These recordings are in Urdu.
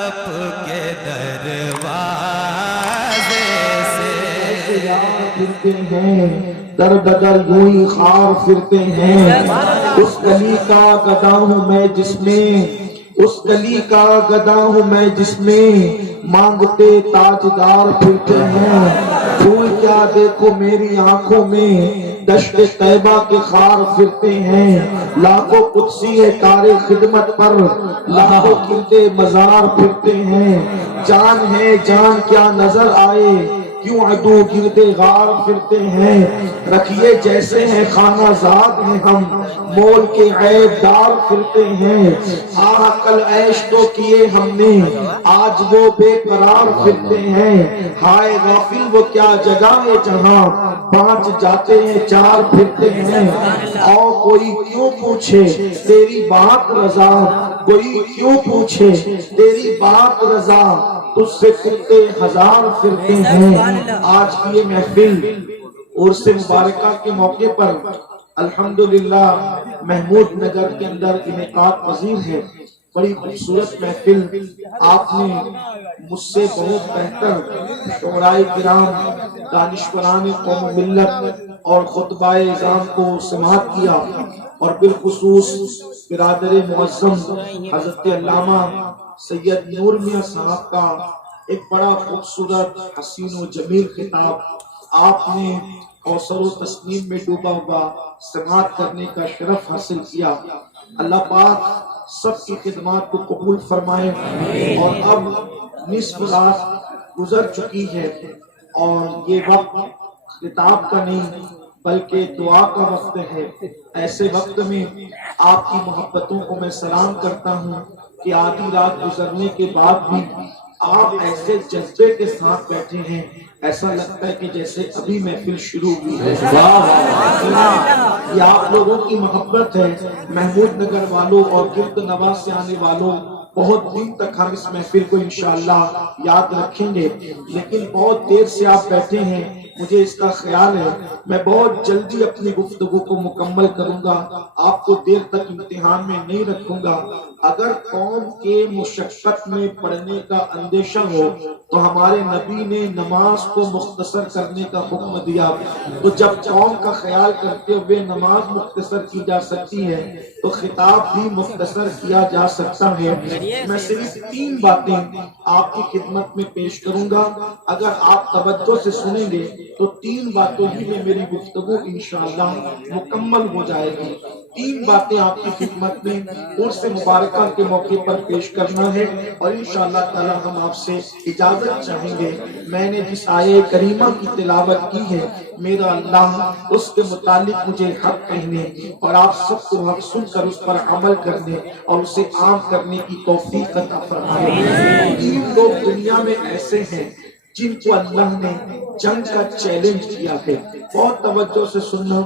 آپ کے دروازے سے پھرتے ہیں در بدر یوں ہی خار پھرتے ہیں. اس گلی کا گدا ہوں میں جس میں، اس گلی کا گدا ہوں میں جس میں مانگتے تاجدار پھرتے ہیں. پھول کیا دیکھو میری آنکھوں میں، دشت طیبہ کے خار پھرتے ہیں. لاکھوں قدسی ہے کار خدمت پر، لاکھوں گردے مزار پھرتے ہیں. جان ہے جان کیا نظر آئے، کیوں عدو گردے غار پھرتے ہیں. رکھیے جیسے ہیں خانہ زاد ہیں ہم، مول کے عیب دار پھرتے ہیں. کل عیش تو کیے ہم نے، آج وہ بے قرار پھرتے ہیں. ہائے غافل وہ کیا جگہ ہے جہاں 5 جاتے ہیں 4 پھرتے ہیں. اور کوئی کیوں پوچھے تیری بات رضا، کوئی کیوں پوچھے تیری بات رضا، تجھ سے کتے 1000 پھرتے ہیں. آج کی یہ محفل عرس مبارکہ کے موقع پر الحمدللہ محمود نگر کے اندر انعقاد پذیر ہے. بڑی خوبصورت محفل آپ نے مجھ سے بہت بہتر شعراء کرام، دانشوران قوم ملت اور خطبہ اعظام کو سماعت کیا، اور بالخصوص برادر معظم حضرت علامہ سید نور میاں صاحب کا ایک بڑا خوبصورت حسین و جمیل خطاب آپ نے کوثر و تسنیم میں ڈوبا ہوا سماعت کرنے کا شرف حاصل کیا. اللہ پاک سب کی خدمات کو قبول فرمائے. اور اب نصف رات گزر چکی ہے اور یہ وقت خطاب کا نہیں بلکہ دعا کا وقت ہے. ایسے وقت میں آپ کی محبتوں کو میں سلام کرتا ہوں کہ آدھی رات گزرنے کے بعد بھی آپ ایسے جذبے کے ساتھ بیٹھے ہیں، ایسا لگتا ہے کہ جیسے ابھی محفل شروع ہوئی ہے. یہ آپ لوگوں کی محبت ہے. محمود نگر والوں اور گرد نواز سے آنے والوں، بہت دن تک ہم اس محفل کو انشاءاللہ یاد رکھیں گے، لیکن بہت دیر سے آپ بیٹھے ہیں. مجھے اس کا خیال ہے میں بہت جلدی اپنی گفتگو کو مکمل کروں گا، آپ کو دیر تک امتحان میں نہیں رکھوں گا. اگر قوم کے مشقت میں پڑھنے کا اندیشہ ہو تو ہمارے نبی نے نماز کو مختصر کرنے کا حکم دیا. تو جب قوم کا خیال کرتے ہوئے نماز مختصر کی جا سکتی ہے تو خطاب بھی مختصر کیا جا سکتا ہے. میں صرف 3 باتیں آپ کی خدمت میں پیش کروں گا. اگر آپ توجہ سے سنیں گے تو 3 باتوں ہی میں میری گفتگو انشاءاللہ مکمل ہو جائے گی. 3 باتیں آپ کی خدمت میں عرس مبارکہ کے موقع پر پیش کرنا ہے، اور انشاءاللہ تعالی ہم آپ سے اجازت چاہیں گے. میں نے جس آیے کریمہ کی تلاوت کی ہے، میرا اللہ اس کے متعلق مجھے حق کہنے اور آپ سب کو حق سن کر اس پر عمل کرنے اور اسے عام کرنے کی توفیق عطا فرمائے. 3 لوگ دنیا میں ایسے ہیں جن کو اللہ نے جنگ کا چیلنج کیا ہے. بہت توجہ سے سننا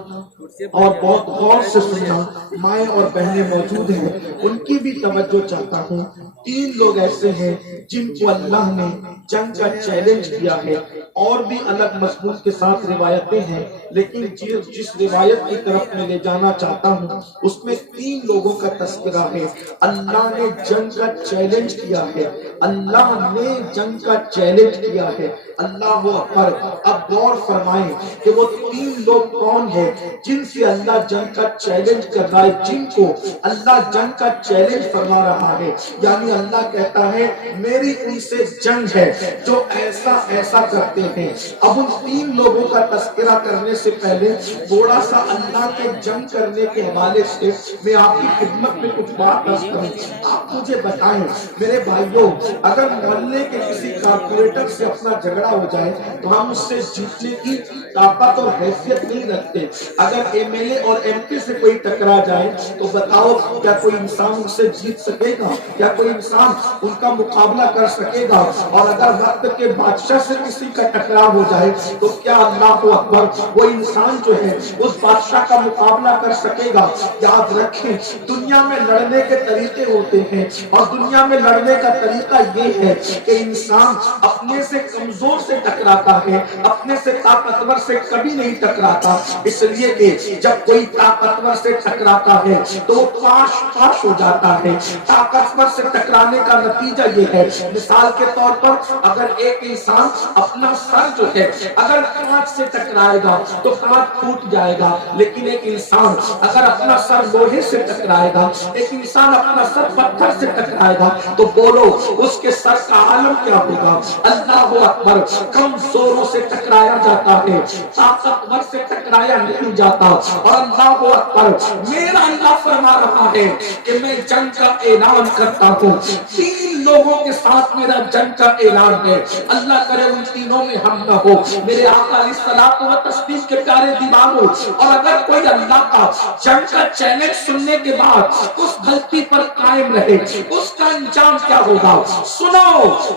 اور بہت غور سے سننا. مائیں اور بہنیں موجود ہیں، ان کی بھی توجہ چاہتا ہوں. 3 لوگ ایسے ہیں جن کو اللہ نے جنگ کا چیلنج کیا ہے. اور بھی الگ مضمون کے ساتھ روایتیں ہیں، لیکن جس روایت کی طرف میں لے جانا چاہتا ہوں اس میں 3 لوگوں کا تذکرہ ہے. اللہ نے جنگ کا چیلنج کیا ہے، اللہ نے جنگ کا چیلنج کیا ہے. اللہ اکبر. اب غور فرمائیں کہ وہ 3 لوگ کون ہیں جن سے اللہ جنگ کا چیلنج کر رہا ہے، جن کو اللہ جنگ کا چیلنج فرما رہا ہے. یعنی اللہ کہتا ہے میری ان سے جنگ ہے جو ایسا ایسا کرتے ہیں. اب ان 3 لوگوں کا تذکرہ کرنے سے پہلے تھوڑا سا اللہ کے جنگ کرنے کے حوالے سے میں آپ کی خدمت میں کچھ بات عرض کروں. آپ مجھے بتائیں میرے بھائیوں، اگر محلے کے کسی کارپوریٹر سے اپنا جھگڑا ہو جائے تو ہم اس سے جیتنے کی طاقت اور حیثیت نہیں رکھتے. اگر MLA اور MP سے کوئی ٹکرا جائے تو بتاؤ کیا کوئی انسان ان سے جیت سکے گا؟ کیا کوئی انسان ان کا مقابلہ کر سکے گا؟ اور اگر وقت کے بادشاہ سے کسی کا ٹکراؤ ہو جائے تو کیا اللہ اکبر وہ انسان جو ہے اس بادشاہ کا مقابلہ کر سکے گا؟ یاد رکھیں دنیا میں لڑنے کے طریقے ہوتے ہیں، اور دنیا میں لڑنے کا طریقہ طریقہ یہ ہے کہ انسان اپنے سے کمزور سے ٹکراتا ہے، اپنے سے طاقتور سے کبھی نہیں ٹکراتا، اس لیے کہ جب کوئی طاقتور سے ٹکراتا ہے تو وہ پاش پاش ہو جاتا ہے۔ طاقتور سے ٹکرانے کا نتیجہ یہ ہے، مثال کے طور پر اگر ایک انسان اپنا سر جو ہے اگر کانچ سے ٹکرائے گا تو کانچ ٹوٹ جائے گا، لیکن ایک انسان اگر اپنا سر لوہے سے ٹکرائے گا، ایک انسان اپنا سر پتھر سے ٹکرائے گا، تو بولو اس کے سر کا عالم کیا ہوگا؟ اللہ اکبر۔ کمزوروں سے ٹکرایا جاتا ہے، طاقتور سے ٹکرایا نہیں جاتا۔ اور اللہ اکبر، میرا اللہ فرما رہا ہے کہ میں جنگ کا اعلان کرتا ہوں، 3 لوگوں کے ساتھ میرا جنگ کا اعلان ہے، اللہ کرے ان تینوں میں ہم نہ ہو۔ میرے آقا علیہ الصلوۃ والتسلیم کے پیارے دیوانوں، اور اگر کوئی اللہ کا جنگ کا چیلنج سننے کے بعد اس غلطی پر قائم رہے، اس کا انجام کیا ہوگا؟ سنو،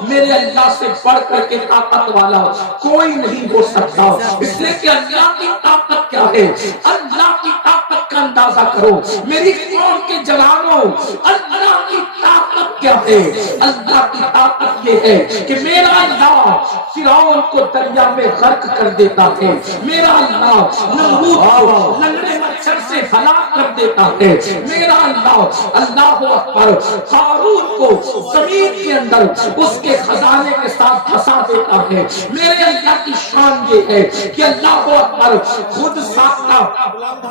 میرے اللہ سے بڑھ کر کے طاقت والا کوئی نہیں ہو سکتا، اس لیے کہ اللہ کی طاقت کیا ہے؟ اللہ کی طاقت کا اندازہ کرو میری قوم کے جوانوں، اللہ کی طاقت کیا ہے؟ اللہ کی طاقت یہ ہے کہ میرا اللہ فرعون کو دریا میں غرق کر دیتا ہے، میرا اللہ نمرود کو لنگڑے مچھر سے ہلاک کر دیتا ہے، میرا اللہ اللہ اکبر قارون کو زمین کے اندر اس کے خزانے کے ساتھ پھنسا دیتا ہے۔ میرے اللہ کی شان یہ ہے کہ اللہ اکبر خود ساختہ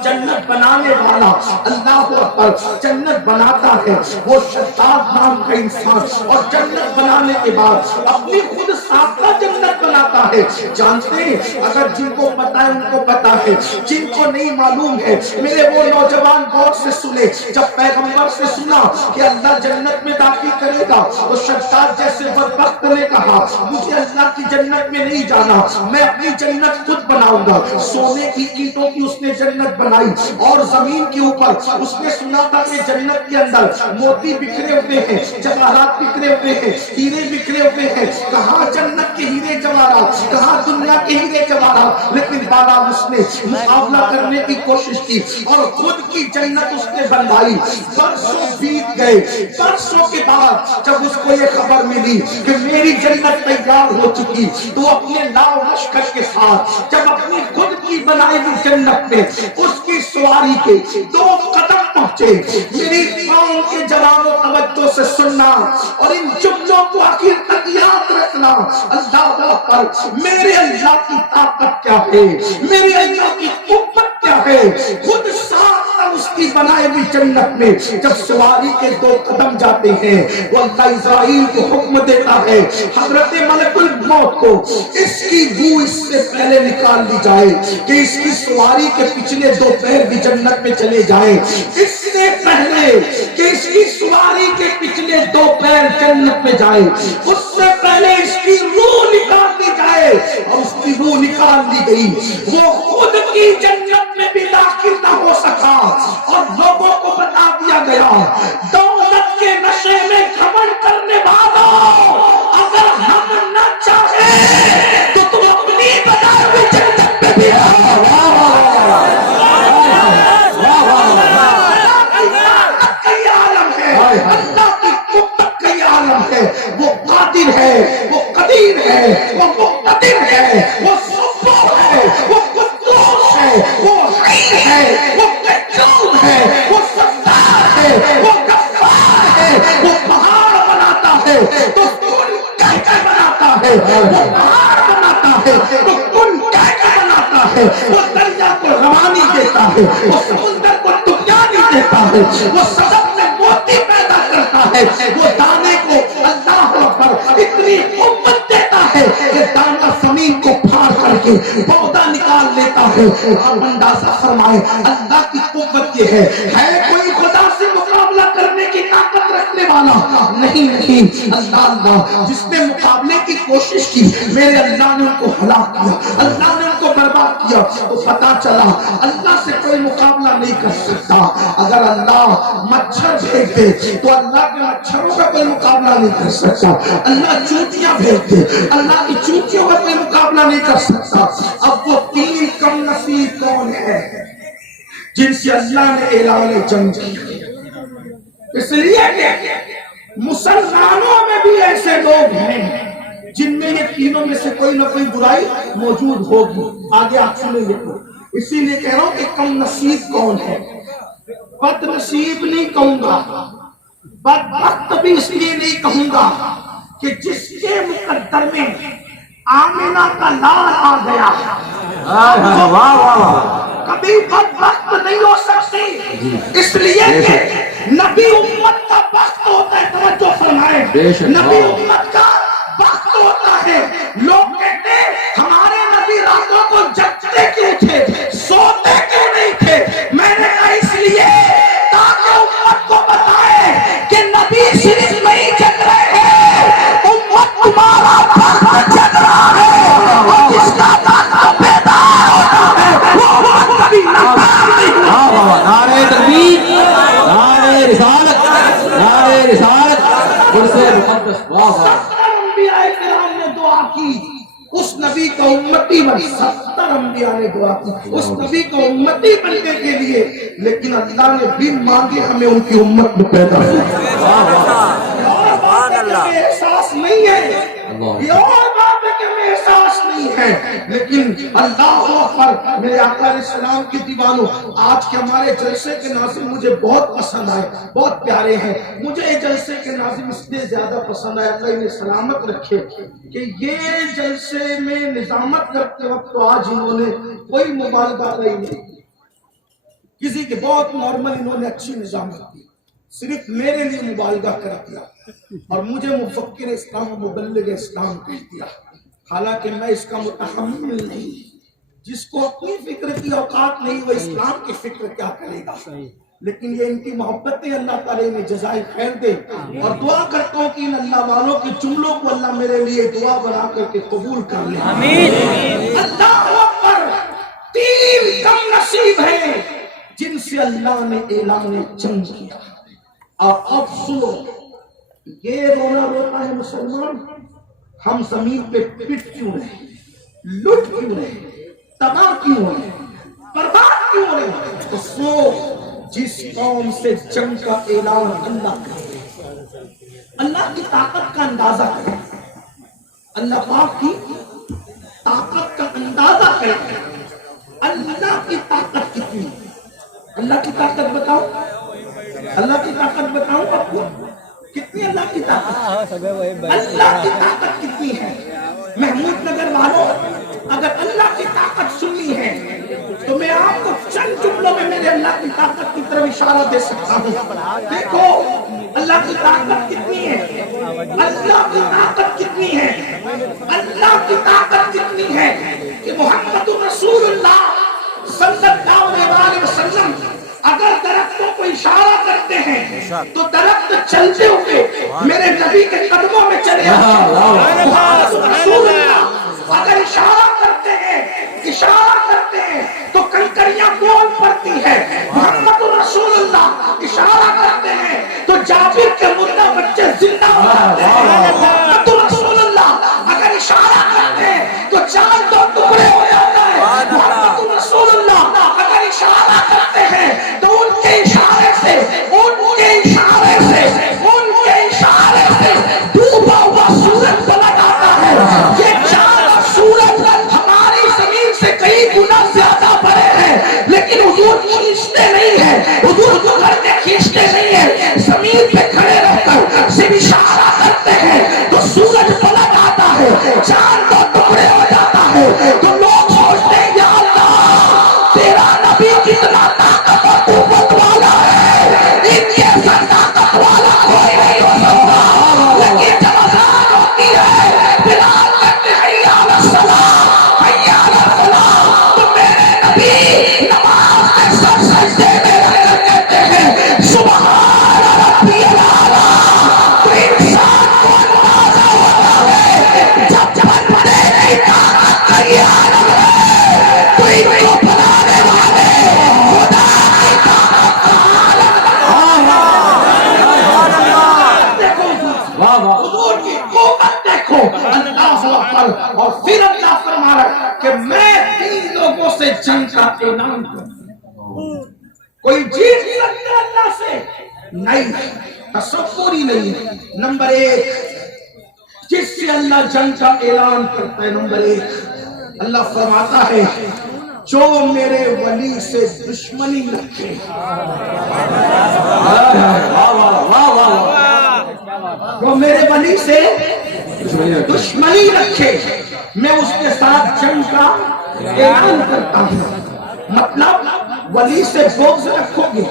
جنت بنانے والا اللہ اکبر جنت بناتا ہے، وہ شداد نام کا انسان، اور جنت بنانے کے بعد اپنی خود ساختہ جنت بناتا ہے۔ جانتے ہیں اگر جن کو پتا ہے ان کو پتا ہے، جن کو نہیں معلوم ہے میرے وہ نوجوان غور سے سنے، جب پیغمبر سے سنا کہ اللہ جنت میں داخل کرے گا تو شداد جیسے بدبخت نے کہا مجھے اللہ کی جنت میں نہیں جانا، میں اپنی جنت خود بناؤں گا۔ سونے کی اینٹوں کی اس نے جنت بنائی، اور زمین کے اوپر اس نے سنا تھا کہ جنت کے اندر موتی بکھرے ہوئے ہیں، جواہرات بکھرے ہوئے ہیں، ہیرے بکھرے ہوئے ہیں، کہاں جنت کے ہیرے جواہرات، کہاں دنیا کے ہیرے جواہرات، لیکن بہرحال اس نے مقابلہ کرنے کی کوشش کی اور خود کی جنت اس نے بنوائی۔ برسوں بیت گئے، برسوں کے بعد جب اس کو یہ خبر ملی کہ میری جنت تیار ہو چکی، تو اپنے لاؤ لشکر کے ساتھ جب اپنی خود کی بنائی ہوئی جنت میں اس کی سواری کے 2 قدم پہنچے، میری قوم کے جوانوں توجہ سے سننا اور ان جملوں کو آخر تک یاد رکھنا۔ اللہ اکبر، میرے اللہ کی طاقت کیا ہے، میرے اللہ کی قوت کیا ہے؟ خود ساتھ اس کی بنائی ہوئی جنت میں جب سواری کے 2 قدم جاتے ہیں، وہ اللہ اسرائیل کو حکم دیتا ہے حضرت ملک الموت کو اس کی روح اس سے پہلے نکال لی جائے کہ اس کی سواری کے پچھلے 2 پیر بھی جنت میں چلے جائیں، اس سے پہلے کہ اس کی سواری کے پچھلے 2 پیر جنت میں جائیں، اس سے پہلے اس کی روح نکال لی جائے، اور اس کی روح نکال لی گئی، وہ خود کی جنت میں بھی داخل نہ ہو سکا، اور لوگوں کو بتا دیا گیا دولت کے نشے میں گھمنڈ کرنے والوں، اگر ہم نہ چاہیں تو تم اپنی بنائی ہوئی جنت میں بھی اللہ کی قوت کا یہ عالم ہے، وہ قادر ہے، وہ قدیر ہے، وہ مقتدر ہے، وہ صبح ہے، وہ قدوس ہے، وہ حی ہے، وہ قیوم ہے، وہ ستار ہے، وہ غفار ہے، وہ پہاڑ بناتا ہے تو کن کہہ بناتا ہے، وہ پہاڑ بناتا ہے تو کن کہہ بناتا ہے، وہ دریا کو روانی دیتا ہے، وہ سمندر کو طغیانی دیتا ہے، وہ صدف میں موتی پیدا کرتا ہے، وہ دانے کو اللہ اکبر اتنی قوت دیتا ہے کہ دانہ زمین کو پھاڑ کر کے پودا نکال لیتا ہے۔ آپ اندازہ فرمائیں اللہ کی قوت یہ ہے کوئی خدا سے مقابلہ کرنے کی طاقت رکھنے والا نہیں، اللہ جس نے مقابلے کی کوشش کی میرے اللہ نے ان کو ہلاک کیا، اللہ نے ان کو برباد کیا، تو پتا چلا اللہ سے کوئی مقابلہ نہیں کر سکتا۔ اگر اللہ مچھر بھیج دے تو اللہ کے مچھروں کا کوئی مقابلہ نہیں کر سکتا، اللہ چونٹیاں بھیج دے اللہ کی چونٹیوں کا کوئی مقابلہ نہیں کر سکتا۔ اب وہ 3 کم نصیب کون ہے جن سے اللہ نے اعلان جنگ کی؟ اس لیے کہ مسلمانوں میں بھی ایسے تینوں میں سے کوئی نہ کوئی برائی موجود ہوگی. آگے آپ سنیں گے. اسی لیے کہہ رہا ہوں کہ کم نصیب کون ہے. بد نصیب نہیں کہوں گا, بدبخت بھی اس لیے نہیں کہوں گا کہ جس کے مقدر میں آمینہ کا لال آ گیا کبھی بدبخت نہیں ہو سکتی, اس لیے کہ نبی امت کا بخت ہوتا ہے. توجہ فرمائیں, نبی امت کا بخت ہوتا ہے. لوگ کہتے ہیں ہمارے نبی راتوں کو جگتے کیوں تھے, سوتے کیوں نہیں تھے. میں نے کہا اس لیے تاکہ امت کو بتائے کہ نبی صرف نہیں جگ رہے ہیں, امت تمہارا بخت جگ رہا ہے, اور جس کا بخت بیدار ہوتا ہے وہ امت کبھی ناکام نہیں ہوتی. نعرہ تکبیر, نعرہ رسالت, نعرہ رسالت, قرص مقدس. واہ واہ. انبیاء کرام نے دعا کی, اس نبی کا امتی بن, 70 انبیاء نے دعا کی اس نبی کا امتی بننے کے لیے, لیکن اللہ نے بن مانگے ہمیں ان کی امت میں پیدا کیا. اور بات ہے کہ ہمیں احساس نہیں ہے, یہ اور بات ہے کہ ہمیں احساس نہیں ہے, لیکن اللہ اکبر. میرے آقا علیہ السلام کی دیوانوں, آج کے ہمارے جلسے کے ناظم مجھے بہت پسند آئے, بہت پیارے ہیں. مجھے جلسے کے ناظم اس لیے زیادہ پسند آئے, اللہ انہیں سلامت رکھے, کہ یہ جلسے میں نظامت کرتے وقت تو آج انہوں نے کوئی مبالغہ نہیں کسی کے, بہت نارمل انہوں نے اچھی نظامت کی, صرف میرے لیے مبالغہ کر دیا اور مجھے مفکر اسلام و مبلغ اسلام کہہ دیا. حالانکہ میں اس کا متحمل نہیں. جس کو اپنی فکر کی اوقات نہیں وہ اسلام کی فکر کیا کرے گا. لیکن یہ ان کی محبتیں اللہ تعالیٰ نے جزائے خیر دے, اور دعا کرتا ہوں کہ ان اللہ والوں کے جملوں کو اللہ میرے لیے دعا بنا کر کے قبول کر لے. آمین. اللہ اکبر. 3 کم نصیب ہیں جن سے اللہ نے اعلان جنگ کیا. اور اب سنو, یہ رونا روتا ہے مسلمان, ہم زمین پہ پٹ کیوں رہے, لٹ کیوں رہے, تباہ کیوں رہے, برباد کیوں رہے. تو سو جس قوم سے جنگ کا اعلان اللہ کرے, اللہ کی طاقت کا اندازہ کرے, اللہ پاک کی طاقت کا اندازہ کرے. اللہ کی طاقت کتنی, اللہ کی طاقت بتاؤ, اللہ کی طاقت بتاؤں آپ کو کتنی, اللہ کی طاقت, اللہ کی طاقت کتنی ہے. محمود نگر والوں, اگر اللہ کی طاقت سنی ہے تو میں آپ کو چند جملوں میں میرے اللہ کی طاقت کی طرف اشارہ دے سکتا ہوں. دیکھو اللہ کی طاقت کتنی ہے, اللہ کی طاقت کتنی ہے, اللہ کی طاقت کتنی ہے کہ محمد رسول اللہ صلی اللہ علیہ وسلم اگر درختوں کو اشارہ کرتے ہیں تو درخت چلتے ہوئے میرے نبی کے قدموں میں چلے آتے ہیں. رسول اللہ اگر اشارہ کرتے ہیں, اشارہ کرتے ہیں تو کنکریاں بول پڑتی ہے. محمد رسول اللہ اشارہ کرتے ہیں تو جابر کے مردہ بچے زندہ ہو جاتے ہیں. محمد رسول اللہ اگر اشارہ کرتے ہیں تو چاند 2 ٹکڑے ہو جاتا ہے. محمد رسول اللہ اگر اشارہ کرتے ہیں تو ان کے اشارے سے, ان کے اشارے سے, ان کے اشارے سے ڈوبا ہوا سورج پلٹ آتا ہے. یہ چاند اور سورج ہماری زمین سے کئی گنا زیادہ بڑے ہیں, لیکن حضور کھینچتے نہیں ہیں, حضور کو گھر میں کھینچتے نہیں ہیں, زمین پہ کھڑے رہ کر صرف اشارہ کرتے ہیں تو سورج پلٹ آتا ہے, چاند 2 ٹکڑے ہو جاتا ہے. تو لوگ سوچتے ہیں یا اللہ تیرا نبی کتنا طاقت اور قوت والا ہے, ان کے ساتھ طاقت والا کوئی نہیں ہو سکتا. لیکن جب اذان ہوتی ہے بلال کہتے ہیں حی علی الصلاۃ, حی علی الفلاح, تو میرے نبی نماز میں سر سجدے میں رہ کر کہتے ہیں سبحان ربی الاعلیٰ. تو انسان کو اندازہ ہوتا ہے جب بندے کی طاقت کا یہ عالم ہے تو ان کو بنانے والے خدا کی طاقت کا عالم ہے. حضور کی قوت دیکھو, اللہ اکبر. اور پھر اللہ فرما رہا کہ میں 3 لوگوں سے جنگ کا اعلان کروں. کوئی جیت سکتا اللہ سے نہیں, تصور ہی نہیں. نمبر 1, جس سے اللہ جنگ کا اعلان کرتا ہے؟ نمبر 1 اللہ فرماتا ہے جو میرے ولی سے دشمنی رکھے، جو میرے ولی سے دشمنی رکھے میں اس کے ساتھ جنگ کا اعلان کرتا ہوں۔ مطلب ولی سے بغض رکھو گے،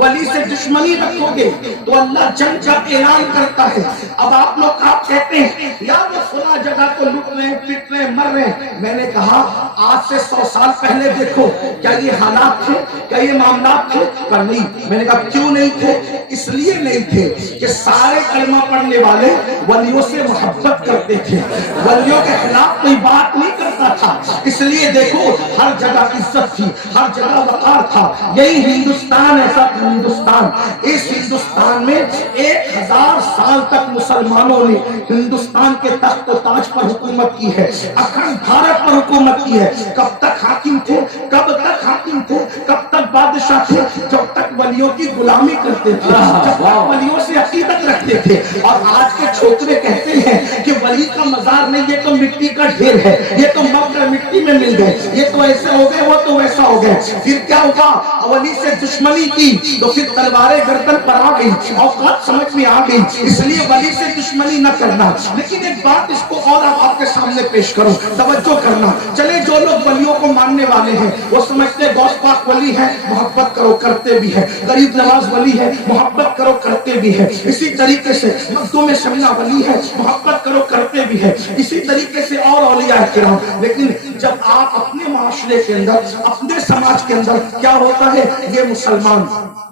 ولی سے دشمنی رکھو گے تو اللہ جنگ کا اعلان کرتا ہے۔ اب آپ لوگ آپ کہتے ہیں یار وہ فلاں جگہ تو لٹ رہے ہیں، پٹ رہے ہیں، مر رہے ہیں۔ میں نے کہا آج سے 100 سال پہلے دیکھو کیا یہ حالات تھے، کیا یہ معاملات تھے؟ پر نہیں۔ میں نے کہا کیوں نہیں تھے؟ اس لیے نہیں تھے کہ سارے کلمہ پڑھنے والے ولیوں سے محبت کرتے تھے، ولیوں کے خلاف کوئی بات نہیں کرتا تھا۔ اس لیے دیکھو ہر جگہ عزت تھی، ہر جگہ وقار تھا۔ یہی ہندوستان ایسا ہندوستان، اس ہندوستان میں 1000 سال تک مسلمانوں نے ہندوستان کے تخت و تاج پر حکومت کی ہے، اکھنڈ بھارت پر حکومت کی ہے۔ کب تک حاکم تھے؟ کب تک حاکم تھے؟ کب تک بادشاہ تھے؟ جب تک ولیوں کی غلامی کرتے تھے، جب تک ولیوں سے عقیدت رکھتے تھے۔ اور آج کے چھوکرے کہتے ہیں کہ ولی کا مزار نہیں، یہ تو مٹی کا ڈھیر ہے، یہ تو مگر مٹی میں مل گئے، یہ تو ایسے ہو گئے، وہ تو ویسا ہو گئے۔ پھر کیا ہوگا؟ ولی سے دشمنی کی تو پھر تلواریں گردن پر آ گئی، اوقات سمجھ میں آ گئی۔ اس لیے ولی سے دشمنی نہ کرنا۔ لیکن ایک بات اس کو اور آپ کے سامنے پیش کروں، توجہ کرنا۔ چلے جو لوگ ولیوں کو ماننے والے ہیں وہ سمجھتے غوث پاک ولی ہے، محبت کرو، کرتے بھی ہے۔ غریب نواز ولی ہے، محبت کرو، کرتے بھی ہے۔ اسی طریقے سے مخدوم شملہ ولی ہے، محبت کرو، کرتے بھی ہے۔ اسی طریقے سے اور اولیاء کرام۔ لیکن جب آپ اپنے معاشرے کے اندر، اپنے سماج کے اندر کیا ہوتا ہے؟ یہ مسلمان،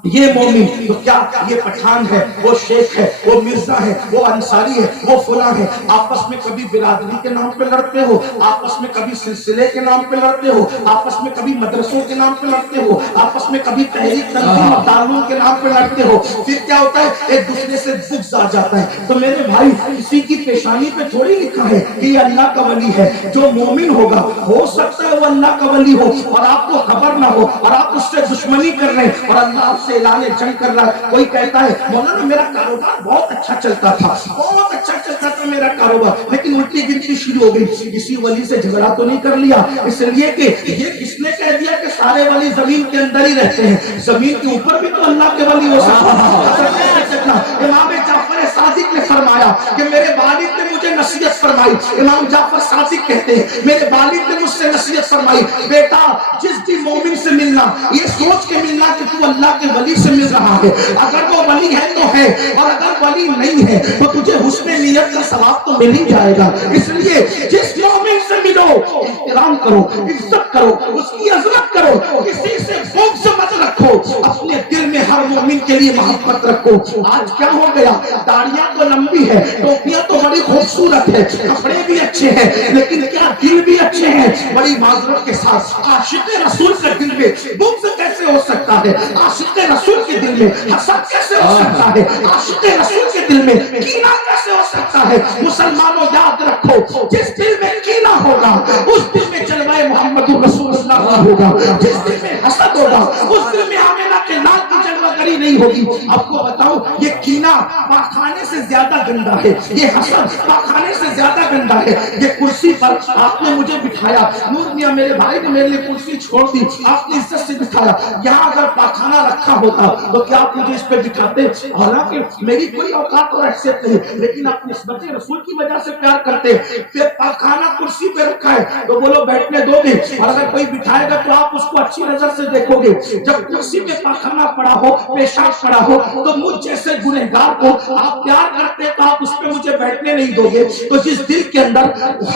یہ مومن، تو کیا یہ پٹھان ہے، وہ شیخ ہے، وہ مرزا ہے، وہ انصاری ہے، وہ فلاں ہے۔ آپس میں کبھی برادری کے نام پہ لڑتے ہو، آپس میں کبھی سلسلے کے نام پہ لڑتے ہو، آپس میں کبھی مدرسوں کے نام پہ لڑتے ہو، آپس میں کبھی تحریک تنظیم اور تعلیم کے نام پہ لڑتے ہو۔ پھر کیا ہوتا ہے؟ ایک دوسرے سے بغض آ جاتا ہے۔ تو میرے بھائی کسی کی پیشانی پہ تھوڑی لکھا ہے کہ یہ اللہ کا ولی ہے۔ جو مومن ہوگا ہو سکتا ہے وہ اللہ کا ولی ہو اور آپ کو خبر نہ ہو اور آپ اس سے دشمنی کر رہے ہیں اور اللہ آپ سے اعلان جنگ کر رہا ہے۔ کوئی کہتا ہے مولانا میرا کاروبار بہت اچھا چلتا تھا، بہت اچھا چلتا تھا میرا کاروبار، لیکن الٹی گنتی شروع ہو گئی۔ کسی ولی سے جھگڑا تو نہیں کر لیا؟ اس لیے کہ یہ کس نے کہہ دیا کہ سارے ولی زمین کے اندر ہی رہتے ہیں؟ زمین کے اوپر بھی تو اللہ کے ولی ہو سکتے ہیں۔ امام جعفر صادق نے فرمایا کہ میرے والد نے مجھے نصیحت فرمائی۔ امام جعفر صادق کہتے ہیں میرے والد نے مجھ سے نصیحت فرمائی، بیٹا جس بھی مومن سے ملنا یہ سوچ کے ملنا کہ تو اللہ کے ولی سے مل رہا ہے۔ اگر وہ ولی ہے تو ہے، اور اگر ولی نہیں ہے تو تجھے حسن نیت کا ثواب تو مل ہی جائے گا۔ اس لیے جس مومن سے ملو احترام کرو، عزت کرو، اس کی عظمت کرو، کسی سے بغض مت رکھو، اپنے دل میں ہر مومن کے لیے محبت رکھو۔ آج کیا ہو گیا؟ داڑیاں تو لمبی ہے، ٹوپیاں تو بڑی خوبصورت ہے، کپڑے بھی اچھے ہیں، لیکن کیا دل بھی اچھے ہیں؟ بڑی معذرت کے ساتھ عاشق رسول کے دل میں بغض کیسے ہو سکتا ہے؟ عاشق رسول کے دل میں حسد کیسے ہو سکتا ہے؟ عاشق رسول کے دل میں کینہ کیسے ہو سکتا ہے؟ مسلمانوں یاد رکھو، جس دل میں کینہ ہوگا اس دل میں جلوہ محمد رسول اللہ ہوگا، جس دل میں حسد ہوگا اس دل میں آمنہ کے لال کی جلوہ گری نہیں ہوگی۔ آپ کو بتاؤں یہ کینہ پاخانے سے زیادہ گندا ہے، یہ حسد پاخانے سے زیادہ گندا ہے۔ یہ کرسی پر آپ نے مجھے بٹھایا، نور میاں میرے بھائی نے میرے لیے کرسی چھوڑ دی، آپ نے عزت سے بٹھایا۔ یہاں اگر پاخانہ رکھا ہوتا تو کیا آپ مجھے اس پہ بٹھاتے؟ حالانکہ میری کوئی اوقات اور حیثیت نہیں، لیکن آپ نسبت رسول کی وجہ سے پیار کرتے۔ پھر پاخانہ کرسی پہ رکھا ہے تو بولو بیٹھنے دو گے، اور اگر کوئی بٹھائے گا تو آپ اس کو اچھی نظر سے دیکھو گے۔ جب کرسی پہ پاخانہ پڑا ہو، پیشاب پڑا ہو، تو مجھ جیسے گنہگار کو آپ پیار کرتے تو آپ اس پہ مجھے بیٹھنے نہیں دو گے۔ تو جس دل کے اندر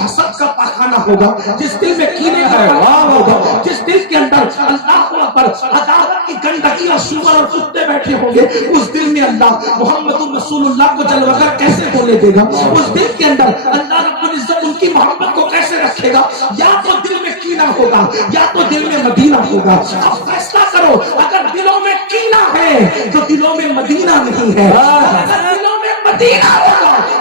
حسد کا پاخانہ ہوگا، جس دل میں کینے کا پاخانہ ہوگا، جس دل کے اندر اللہ اکبر عداوت کی گندگی اور سور اور کتے بیٹھے ہوں گے، اس دل میں اللہ محمد رسول اللہ کو جلوہ گر کیسے بولے دے گا؟ اس دل کے اندر اللہ رب العزت ان کی محبت کو کیسے رکھے گا؟ یا تو دل میں کینہ ہوگا یا تو دل میں مدینہ ہوگا۔ اب فیصلہ کرو، اگر دلوں میں کینہ ہے تو دلوں میں مدینہ نہیں ہے، اگر دلوں میں مدینہ ہوگا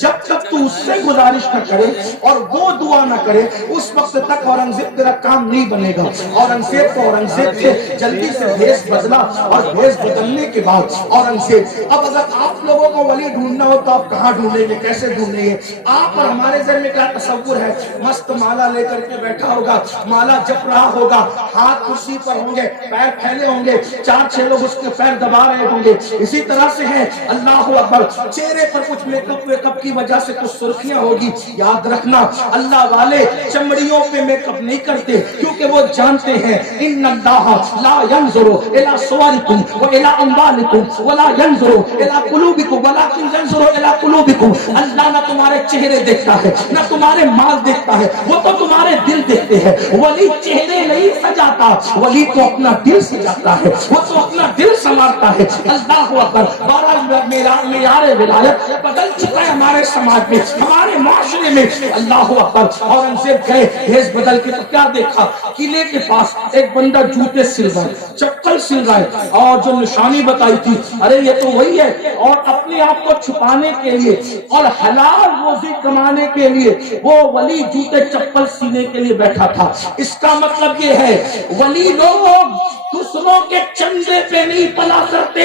جب تک تو اس سے گزارش نہ کرے اور وہ دعا نہ کرے اس وقت تک اورنگزیب تیرا کام نہیں بنے گا. اورنگزیب کو اورنگزیب تھے, جلدی سے بھیس بدلا, اور بھیس بدلنے کے بعد اورنگزیب, اب اگر آپ لوگوں کو ولی ڈھونڈنا ہو تو آپ کہاں ڈھونڈیں گے, کیسے ڈھونڈیں گے؟ آپ اور ہمارے ذہن میں کیا تصور ہے؟ مست مالا لے کر کے بیٹھا ہوگا, مالا جپ رہا ہوگا, ہاتھ کرسی پر ہوں گے, پیر پھیلے ہوں گے, 4-6 لوگ اس کے پیر دبا رہے ہوں گے. اسی طرح سے ہے, اللہ اکبر, چہرے پر کچھ میک اپ کی وجہ سے کچھ سرخیاں ہوگی. یاد رکھنا اللہ والے چمڑیوں پہ میک اپ نہیں کرتے, کیونکہ وہ جانتے ہیں ان اللہ لا ينظر الى صورکم والى اموالکم ولا ينظر الى قلوبکم ولکن ينظر الى قلوبکم. اللہ نہ تمہارے چہرے دیکھتا ہے نہ تمہارے مال دیکھتا ہے, وہ تو تمہارے دل دیکھتے ہیں. ولی چہرے نہیں سجاتا, ولی تو اپنا دل سجاتا ہے, وہ تو اپنا دل سنوارتا ہے. اللہ اکبر. بہرحال معیار ولایت بدل چکا ہے ہمارے سماج میں, ہمارے معاشرے میں. اللہ اکبر. اورنگزیب گئے بھیس بدل کے, تو کیا دیکھا؟ قلعے کے پاس ایک بندہ جوتے سل رہا ہے, چپل سل رہا ہے, اور جو نشانی بتائی تھی, ارے یہ تو وہی ہے. اور اپنے آپ کو چھپانے کے لیے اور حلال روزی کمانے کے لیے وہ ولی جوتے چپل سینے کے لیے بیٹھا تھا. اس کا مطلب یہ ہے ولی لوگ دوسروں کے چندے پہ نہیں پلا کرتے,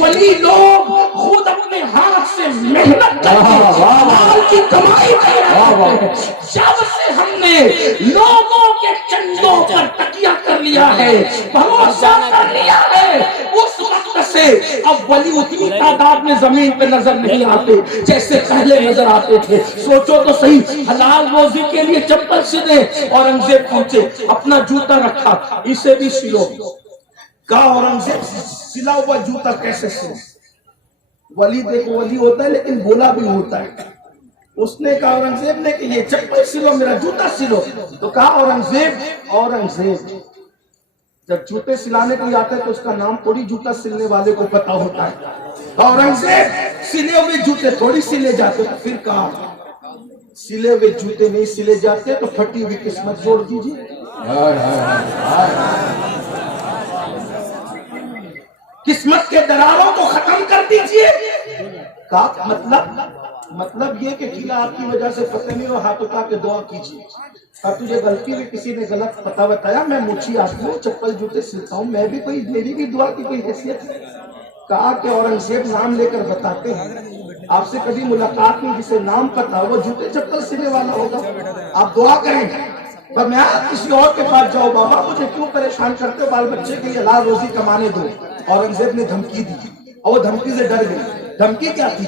ولی لوگ خود اپنے ہاتھ سے محنت کر کے مال کی کمائی کرتے ہیں. جب سے ہم نے لوگوں کے چندوں پر تکیہ کر لیا ہے, بھروسہ کر لیا ہے, اس وقت سے اب ولی اتنی تعداد میں زمین پہ نظر نہیں آتے جیسے پہلے نظر آتے تھے. سوچو تو صحیح, حلال روزی کے لیے چپل سلے. اورنگزیب پہنچے, اپنا جوتا رکھا, اسے بھی سلو. کہا اورنگزیب سلا ہوا جوتا کیسے سلو؟ ولی دیکھو ولی ہوتا ہے لیکن بولا بھی ہوتا ہے. اس نے کہا اورنگزیب نے کہ یہ چپل سلو, میرا جوتا سلو. تو کہا اورنگزیب جب جوتے سلانے کو آتا ہے تو اس کا نام تھوڑی جوتا سلنے والے کو پتا ہوتا ہے. اورنگزیب سلے ہوئے جوتے تھوڑی سلے جاتے. تو پھر کہا سلے ہوئے جوتے نہیں سلے جاتے تو پھٹی ہوئی قسمت جوڑ دیجیے. قسمت کے دراروں کو ختم کر دیجیے. مطلب یہ کہ قلعہ آپ کی وجہ سے فتح نہیں ہو, ہاتھ اٹھا کے دعا کیجیے. اور تجھے غلطی میں کسی نے غلط پتہ بتایا, میں مچھی آدمی ہوں, چپل جوتے سلتا ہوں, میں بھی کوئی, میری بھی دعا کی کوئی حیثیت ہے. کہا کہ اورنگزیب نام لے کر بتاتے ہیں, آپ سے کبھی ملاقات نہیں, جسے نام پتا وہ جوتے چپل سلنے والا ہوگا. آپ دعا کریں پر میں کسی اور کے پاس جاؤ, بابا مجھے کیوں پریشان کرتے ہو, بال بچے کے لیے حلال روزی کمانے دو. اورنگزیب نے دھمکی دی اور وہ دھمکی سے ڈر گئی. دھمکی کیا تھی؟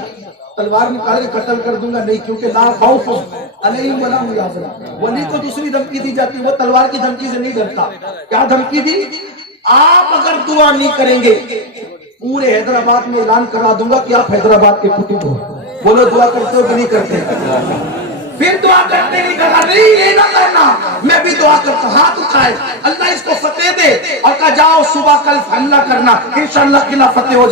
تلوار نکال کے قتل کر دوں گا. نہیں, کیونکہ لا خوف علیہم ولا هم یحزنون. ولی کو دوسری دھمکی دی جاتی, وہ تلوار کی دھمکی سے نہیں ڈرتا. کیا دھمکی دی؟ آپ اگر دعا نہیں کریں گے پورے حیدرآباد میں اعلان کرا دوں گا کہ آپ حیدرآباد کے کتب ہو. بولو دعا کرتے ہو کہ نہیں کرتے؟ پھر دعا کرتے نہیں, کہا نہیں یہ نہ کرنا, میں بھی دعا کرتا. ہاتھ اٹھائے, اللہ اس کو فتح دے, اور کہا جاؤ صبح کل حملہ کرنا, انشاءاللہ قلعہ فتح ہو.